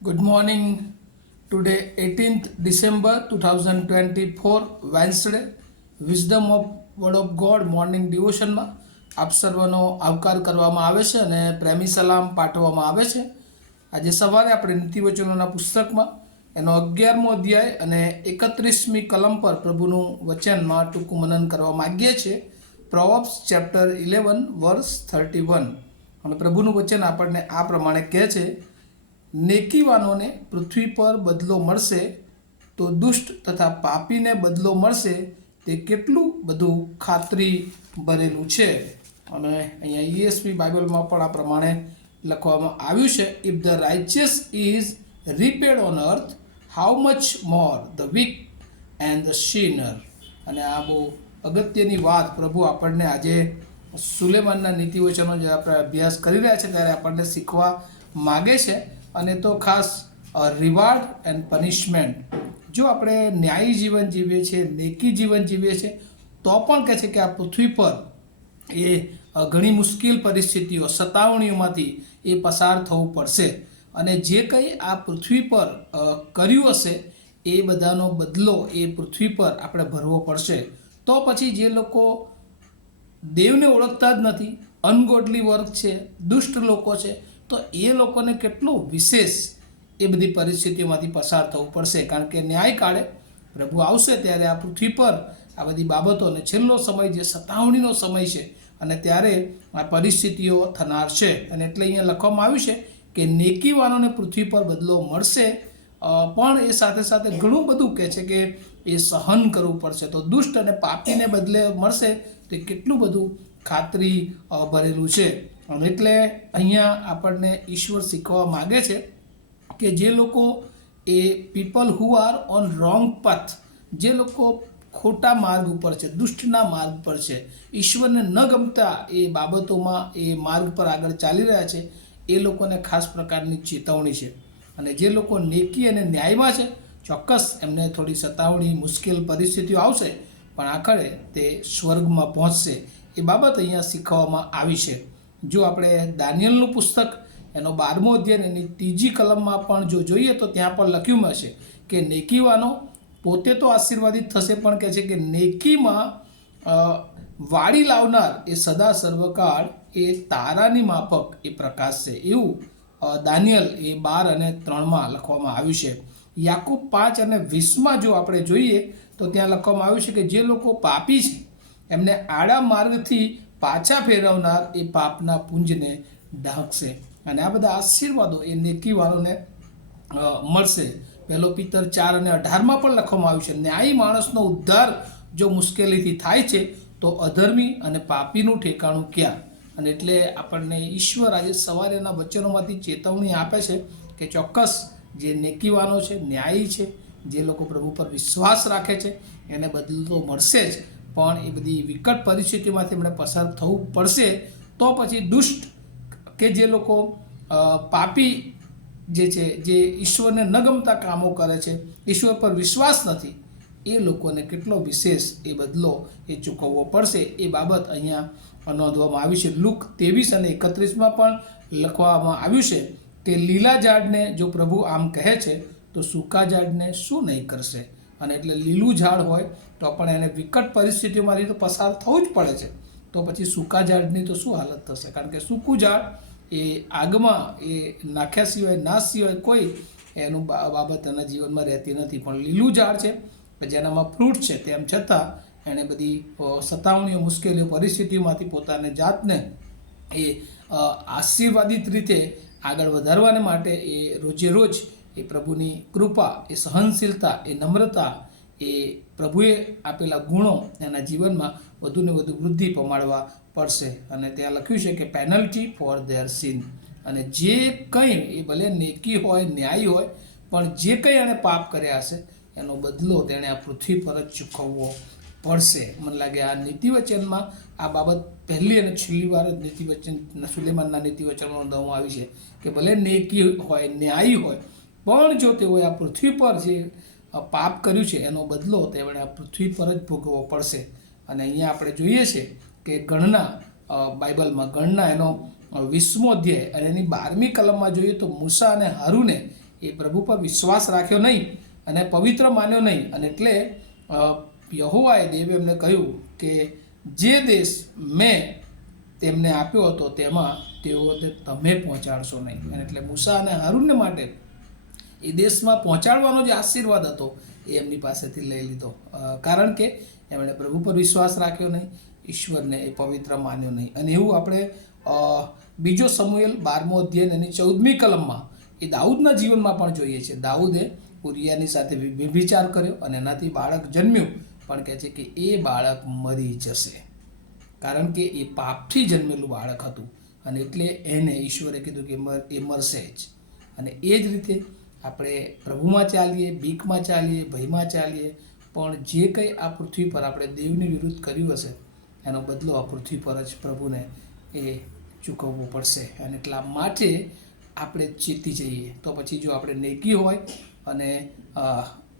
Good morning. Today, 18th December 2024, Wednesday. Wisdom of Word of God morning ડિવોશનમાં આપ સર્વનો આવકાર કરવામાં આવે છે અને પ્રેમી સલામ પાઠવવામાં આવે છે. આજે સવારે આપણે નીતિવચનોના પુસ્તકમાં એનો 11મો અધ્યાય અને 31મી કલમ પર પ્રભુનું વચનમાં ટૂંકું મનન કરવા માગીએ છીએ. પ્રોવર્બ્સ ચેપ્ટર 11 વર્સ 31. અને પ્રભુનું વચન આપણને આ પ્રમાણે કહે છે, નેકીવાનોને પૃથ્વી પર બદલો મળશે તો દુષ્ટ તથા પાપીને બદલો મળશે તે કેટલું બધું ખાતરી ભરેલું છે. અને અહીંયા ESV બાઇબલમાં પણ આ પ્રમાણે લખવામાં આવ્યું છે, if the righteous is repaid on earth how much more the weak and the sinner. અને આ બહુ અગત્યની વાત પ્રભુ આપણને આજે સુલેમાનના નીતિવચનો જે આપણે અભ્યાસ કરી રહ્યા છે ત્યારે આપણને શીખવા માગે છે. અને તો ખાસ રિવાર્ડ એન્ડ પનિશમેન્ટ. જો આપણે ન્યાયી જીવન જીવીએ છીએ, નેકી જીવન જીવીએ છીએ, તો પણ કહે છે કે આ પૃથ્વી પર એ ઘણી મુશ્કેલ પરિસ્થિતિઓ, સતાવણીઓમાંથી એ પસાર થવું પડશે. અને જે કંઈ આ પૃથ્વી પર કર્યું હશે એ બધાનો બદલો એ પૃથ્વી પર આપણે ભરવો પડશે. તો પછી જે લોકો દેવને ઓળખતા જ નથી, અનગોડલી વર્ગ છે, દુષ્ટ લોકો છે, તો એ લોકોને કેટલું વિશેષ એ બધી પરિસ્થિતિઓમાંથી પસાર થવું પડશે. કારણ કે ન્યાયકાળે પ્રભુ આવશે ત્યારે આ પૃથ્વી પર આ બધી બાબતોને છેલ્લો સમય જે સતાવણીનો સમય છે અને ત્યારે આ પરિસ્થિતિઓ થનાર છે. અને એટલે અહીંયા લખવામાં આવ્યું છે કે નેકીવાનોને પૃથ્વી પર બદલો મળશે, પણ એ સાથે સાથે ઘણું બધું કહે છે કે એ સહન કરવું પડશે. તો દુષ્ટ અને પાપીને બદલે મળશે તો કેટલું બધું ખાતરી ભરેલું છે. એટલે અહીંયા આપણને ઈશ્વર શીખવા માગે છે કે જે લોકો એ people who are on wrong path, જે લોકો ખોટા માર્ગ ઉપર છે, દુષ્ટના માર્ગ પર છે, ઈશ્વરને ન ગમતા એ બાબતોમાં એ માર્ગ પર આગળ ચાલી રહ્યા છે, એ લોકોને ખાસ પ્રકારની ચેતવણી છે. અને જે લોકો નેકી અને ન્યાયમાં છે, ચોક્કસ એમને થોડી સતાવણી, મુશ્કેલ પરિસ્થિતિઓ આવશે, પણ આખરે તે સ્વર્ગમાં પહોંચશે. એ બાબત અહીંયા શીખવવામાં આવી છે. જો આપણે દાનિયેલનું પુસ્તક એનો 12મો અધ્યાય એની 3જી કલમમાં પણ જો જોઈએ તો ત્યાં પણ લખ્યું હશે કે નેકીવાનો પોતે તો આશીર્વાદિત થશે, પણ કહે છે કે નેકીમાં વાળી લાવનાર એ સદા સર્વકાળ એ તારાની માફક એ પ્રકાશશે. એવું દાનિયેલ એ 12 અને 3માં લખવામાં આવ્યું છે. યાકૂબ 5 અને 20માં જો આપણે જોઈએ તો ત્યાં લખવામાં આવ્યું છે કે જે લોકો પાપી છે એમને આડા માર્ગથી પાછા ફેરવનાર એ પાપના પુંજને ઢાંકશે. અને આ બધા આશીર્વાદો એ નેકીવાળોને મળશે. પહેલો પિતર 4 અને 18માં પણ લખવામાં આવ્યું છે, ન્યાયી માણસનો ઉદ્ધાર જો મુશ્કેલીથી થાય છે તો અધર્મી અને પાપીનું ઠેકાણું ક્યાં. અને એટલે આપણને ઈશ્વર આજે સવારેના વચનોમાંથી ચેતવણી આપે છે કે ચોક્કસ જે નેકીવાનો છે, ન્યાયી છે, જે લોકો પ્રભુ પર વિશ્વાસ રાખે છે એને બદલો મળશે જ, પણ એ બધી વિકટ પરિસ્થિતિમાંથી એમણે પસાર થવું પડશે. તો પછી દુષ્ટ કે જે લોકો પાપી જે છે, જે ઈશ્વરને ન ગમતા કામો કરે છે, ઈશ્વર પર વિશ્વાસ નથી, એ લોકોને કેટલો વિશેષ એ બદલો એ ચૂકવવો પડશે. એ બાબત અહીંયા નોંધવામાં આવી છે. લુક 23 અને 31માં પણ લખવામાં આવ્યું છે કે લીલા ઝાડને જો પ્રભુ આમ કહે છે તો સૂકા ઝાડને શું નહીં કરશે. અને એટલે લીલું ઝાડ હોય તો પણ એને વિકટ પરિસ્થિતિઓમાંથી તો પસાર થવું જ પડે છે, તો પછી સૂકા ઝાડની તો શું હાલત થશે. કારણ કે સૂકું ઝાડ એ આગમાં એ નાખ્યા સિવાય, નાશ સિવાય કોઈ એનું બાબત એના જીવનમાં રહેતી નથી. પણ લીલું ઝાડ છે જેનામાં ફ્રૂટ છે, તેમ છતાં એણે બધી સતાવણીઓ, મુશ્કેલીઓ, પરિસ્થિતિઓમાંથી પોતાને જાતને એ આશીર્વાદિત રીતે આગળ વધારવાને માટે એ રોજે રોજ એ પ્રભુની કૃપા, એ સહનશીલતા, એ નમ્રતા, એ પ્રભુએ આપેલા ગુણો એના જીવનમાં વધુને વધુ વૃદ્ધિ પમાડવા પડશે. અને ત્યાં લખ્યું છે કે પેનલ્ટી ફોર ધેર સિન. અને જે કંઈ એ ભલે નેકી હોય, ન્યાયી હોય, પણ જે કંઈ એણે પાપ કર્યા હશે એનો બદલો તેણે આ પૃથ્વી પર જ ચૂકવવો પડશે. મને લાગે આ નીતિવચનમાં આ બાબત પહેલી અને છેલ્લી વાર નીતિવચન સુલેમાનના નીતિવચનમાં નોંધવામાં આવી છે કે ભલે નેકી હોય, ન્યાયી હોય, પણ જો તેઓએ આ પૃથ્વી પર જે પાપ કર્યું છે એનો બદલો તેમણે આ પૃથ્વી પર જ ભોગવવો પડશે. અને અહીંયા આપણે જોઈએ છે કે ગણના, બાઇબલમાં ગણના એનો 20મો અધ્યાય અને એની 12મી કલમમાં જોઈએ તો મૂસા અને હારૂને એ પ્રભુ પર વિશ્વાસ રાખ્યો નહીં અને પવિત્ર માન્યો નહીં, અને એટલે યહોવાએ દેવે એમને કહ્યું કે જે દેશ મેં તેમને આપ્યો હતો તેમાં તેઓને તમે પહોંચાડશો નહીં. અને એટલે મૂસા અને હારૂનને માટે એ દેશમાં પહોંચાડવાનો જે આશીર્વાદ હતો એ એમની પાસેથી લઈ લીધો, કારણ કે એમણે પ્રભુ પર વિશ્વાસ રાખ્યો નહીં, ઈશ્વરને એ પવિત્ર માન્યો નહીં. અને એવું આપણે બીજો સમુએલ 12મો અધ્યાય એની 14મી કલમમાં એ દાઉદના જીવનમાં પણ જોઈએ છે. દાઉદે ઉરિયાની સાથે વ્યભિચાર કર્યો અને એનાથી બાળક જન્મ્યું, પણ કહે છે કે એ બાળક મરી જશે, કારણ કે એ પાપથી જન્મેલું બાળક હતું, અને એટલે એને ઈશ્વરે કીધું કે એ મરશે જ. અને એ જ રીતે આપણે પ્રભુમાં ચાલીએ, બીકમાં ચાલીએ, ભયમાં ચાલીએ, પણ જે કંઈ આ પૃથ્વી પર આપણે દેવની વિરુદ્ધ કર્યું હશે એનો બદલો આ પૃથ્વી પર જ પ્રભુને એ ચૂકવવો પડશે. અને એટલા માટે આપણે ચેતી જઈએ. તો પછી જો આપણે નેકી હોય અને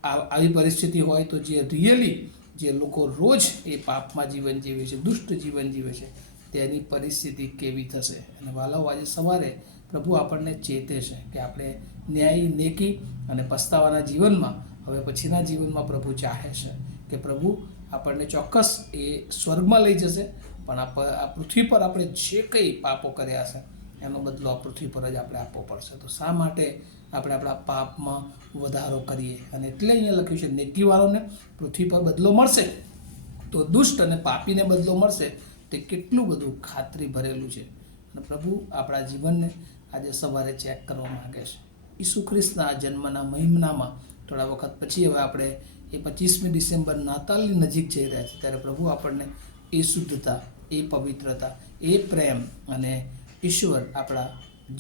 આવી પરિસ્થિતિ હોય તો જે રિયલી જે લોકો રોજ એ પાપમાં જીવન જીવે છે, દુષ્ટ જીવન જીવે છે, તેની પરિસ્થિતિ કેવી થશે. અને વાલાઓ, આજે સવારે પ્રભુ આપણને ચેતે છે કે આપણે ન્યાયી, નેકી અને પસ્તાવાના જીવનમાં હવે પછીના જીવનમાં પ્રભુ ચાહે છે કે પ્રભુ આપણને ચોક્કસ એ સ્વર્ગમાં લઈ જશે, પણ આ પૃથ્વી પર આપણે જે કંઈ પાપો કર્યા છે એનો બદલો આ પૃથ્વી પર જ આપણે આપવો પડશે. તો શા માટે આપણે આપણા પાપમાં વધારો કરીએ? અને એટલે અહીંયા લખ્યું છે નેકીવાળોને પૃથ્વી પર બદલો મળશે, તો દુષ્ટ અને પાપીને બદલો મળશે. તે કેટલું બધું ખાતરી ભરેલું છે. અને પ્રભુ આપણા જીવનને આજે સવારે ચેક કરવા માગે છે. ઈસુ ખ્રિસ્તના જન્મના મહિનામાં થોડા વખત પછી હવે આપણે એ 25મી ડિસેમ્બર નાતાલની નજીક જઈ રહ્યા છીએ, ત્યારે પ્રભુ આપણને એ શુદ્ધતા, એ પવિત્રતા, એ પ્રેમ અને ઈશ્વર આપણા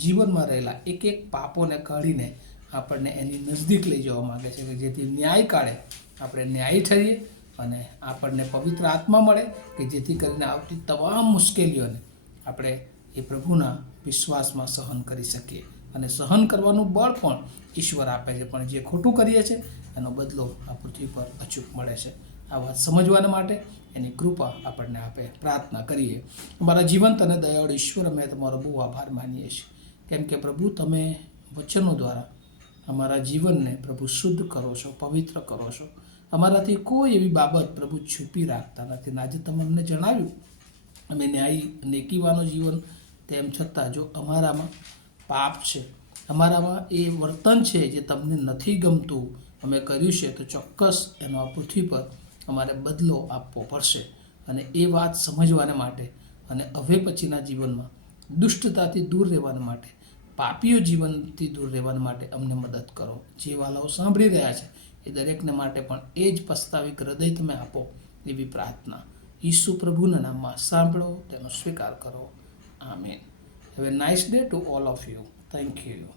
જીવનમાં રહેલા એક એક પાપોને કાઢીને આપણને એની નજદીક લઈ જવા માગે છે, કે જેથી ન્યાય કાળે આપણે ન્યાયી થઈએ અને આપણને પવિત્ર આત્મા મળે, કે જેથી કરીને આવતી તમામ મુશ્કેલીઓને આપણે એ પ્રભુના વિશ્વાસમાં સહન કરી શકીએ. અને સહન કરવાનું બળ પણ ઈશ્વર આપે છે, પણ જે ખોટું કરીએ છીએ એનો બદલો આ પૃથ્વી પર અચૂક મળે છે. આ વાત સમજવાના માટે એની કૃપા આપણને આપે. પ્રાર્થના કરીએ. અમારા જીવંત અને દયાળુ ઈશ્વર, અમે તમારો બહુ આભાર માનીએ છીએ, કેમ કે પ્રભુ તમે વચનો દ્વારા અમારા જીવનને પ્રભુ શુદ્ધ કરો છો, પવિત્ર કરો છો. અમારાથી કોઈ એવી બાબત પ્રભુ છુપી રાખતા નથી. અને આજે તમે અમને જણાવ્યું અમે ન્યાયી, નેકીવાનું જીવન, તેમ છતાં જો અમારામાં પાપ છે, અમારામાં એ વર્તન છે જે તમને નથી ગમતું, અમે કર્યું છે, તો ચોક્કસ એનો આ પૃથ્વી પર અમારે બદલો આપવો પડશે. અને એ વાત સમજવાને માટે અને હવે પછીના જીવનમાં દુષ્ટતાથી દૂર રહેવાના માટે, પાપીઓ જીવનથી દૂર રહેવાના માટે અમને મદદ કરો. જે વાલાઓ સાંભળી રહ્યા છે એ દરેકને માટે પણ એ જ પસ્તાવિક હૃદય તમે આપો, એવી પ્રાર્થના ઈસુ પ્રભુના નામમાં સાંભળો, તેનો સ્વીકાર કરો. આમીન. Have a nice day to all of you. Thank you.